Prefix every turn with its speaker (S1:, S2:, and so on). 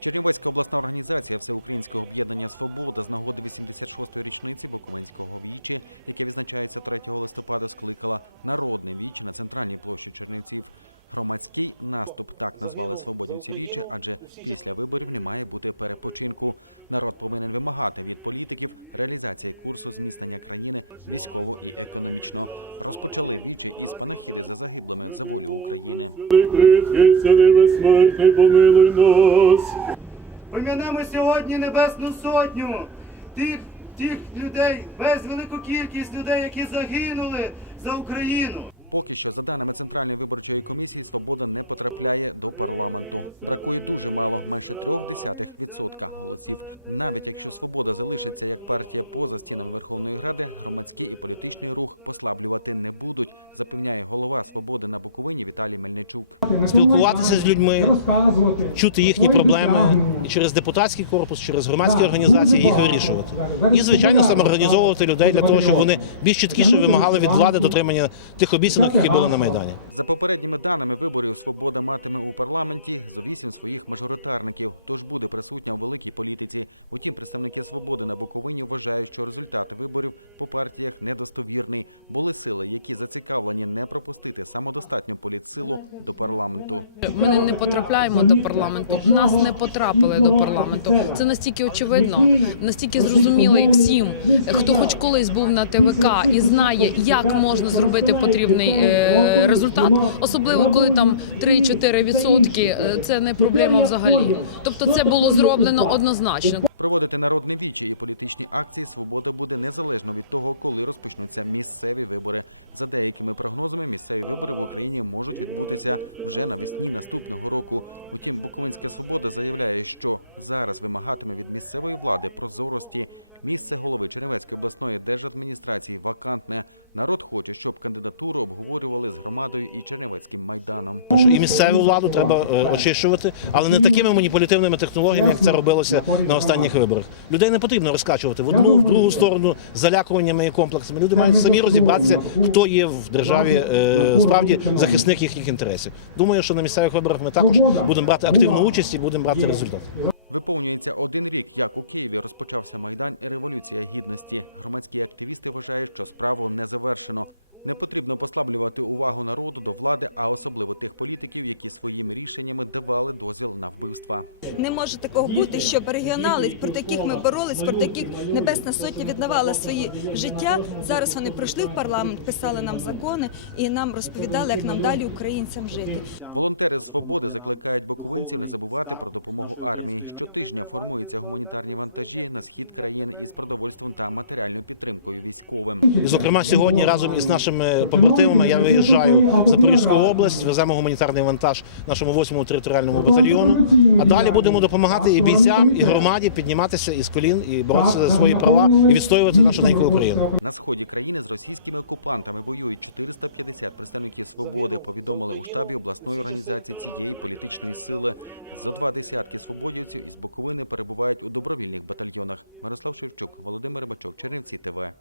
S1: Чернівецька обласна організація Всеукраїнського об'єднання Свобода з нагоди 86-ї річниці Бокуменського вічі, яке відзначається 3 листопада, скликала народне віче на центральній площі Чернівців. Громадський наступ так назвали свободівці вічі, адже після виборів не має бути перепочинку. Народ повинен вимагати від політиків реалізації курсу зміцнення країни військово і економічно. Розпочали вічі із панахіди за загиблими за волю України.
S2: Пом'янемо сьогодні Небесну Сотню, тих, тих людей, весь велику кількість людей, які загинули за Україну.
S1: Поки що, за даними Центральної виборчої комісії, свобода не потрапляє до парламенту. Бракує дуже мало, менше трьох десятих відсотка голосів. Навіть якщо свобода залишиться як партія поза стінами Верховної Ради, громадський і політичний рух послаблювати не будуть, запевняє голова свободи на Буковині Віталій Мельничук. спілкуватися з людьми, чути їхні проблеми
S2: і через депутатський корпус, через громадські організації їх вирішувати. І, звичайно, самоорганізовувати людей для того, щоб вони більш чіткіше вимагали від влади дотримання тих обіцянок, які були на майдані.
S1: За попередніми даними виборів, свобода матиме у парламенті зо вісім своїх мажоритарників, тож буде присутня у великій політиці. Утім, представники свободи на Буковині вважають, що результат виборів по партіях недостовірний. Були сили, які зацікавлені не пропустити самодостатню політсилу до парламенту. Ми не- не потрапляємо до парламенту. Нас не потрапили до парламенту. Це настільки очевидно, настільки зрозуміло і всім, хто хоч колись був на ТВК і знає, як можна зробити потрібний е, результат, особливо коли там 3-4 відсотки. е, Це не проблема взагалі. Тобто, це було зроблено однозначно. Проводити народне вічі і політичні акції свобода буде незалежно від того, коли розпочнуться місцеві вибори. За деякими прогнозами, місцеві вибори в Україні можуть відбутися вже навесні наступного року. Утім, Буковинська свобода заявляє, що зараз вимагатиме від місцевої влади прозорості. Місце голови Чернівецької обласної держадміністрації вакантне. Народ хоче, щоб кандидатуру обговорювали з громадою і Чернівецьким майданом. І місцеву владу треба е,
S2: очищувати, але не такими маніпулятивними технологіями, як це робилося на останніх виборах. Людей не потрібно розкачувати в одну, в другу сторону залякуваннями і комплексами. Люди мають самі розібратися, хто є в державі е, справді захисник їхніх інтересів. Думаю, що на місцевих виборах ми також будемо брати активну участь і будемо брати результат.
S1: Виповнюється один рік, як у Києві розпочався майдан і революція гідності. Громадські активісти вважають, що справу не завершено. Не потрібно послаблювати увагу народу до влади, а особливо тих політиків, які своїми рішеннями давали дозвіл на вбивства. Не може такого бути, щоб регіонали, проти яких ми боролись, проти яких Небесна Сотня віддавала свої життя. Зараз вони прийшли в парламент, писали нам закони і нам розповідали, як нам далі українцям жити. Волонтери свободи закликають боковинців не забувати про допомогу армії. Щотижня формуються гуманітарні вантажі на схід країни із продовольством та матеріальною
S2: підтримкою військовим. Зокрема, сьогодні разом із нашими побратимами я виїжджаю в Запорізьку область, веземо гуманітарний вантаж нашому 8-му територіальному батальйону. А далі будемо допомагати і бійцям, і громаді підніматися із колін і боротися за свої права і відстоювати нашу неньку Україну.
S1: На сході країни з російськими окупантами воюють 450 представників свободи. Повідомили у штабі обласної організації цієї політичної сили. Зо два десятки свободівців із Буковини перебувають у добровільних батальйонах. Мирослав Шевчук, Володимир Рибачок, Чернівці ТВ.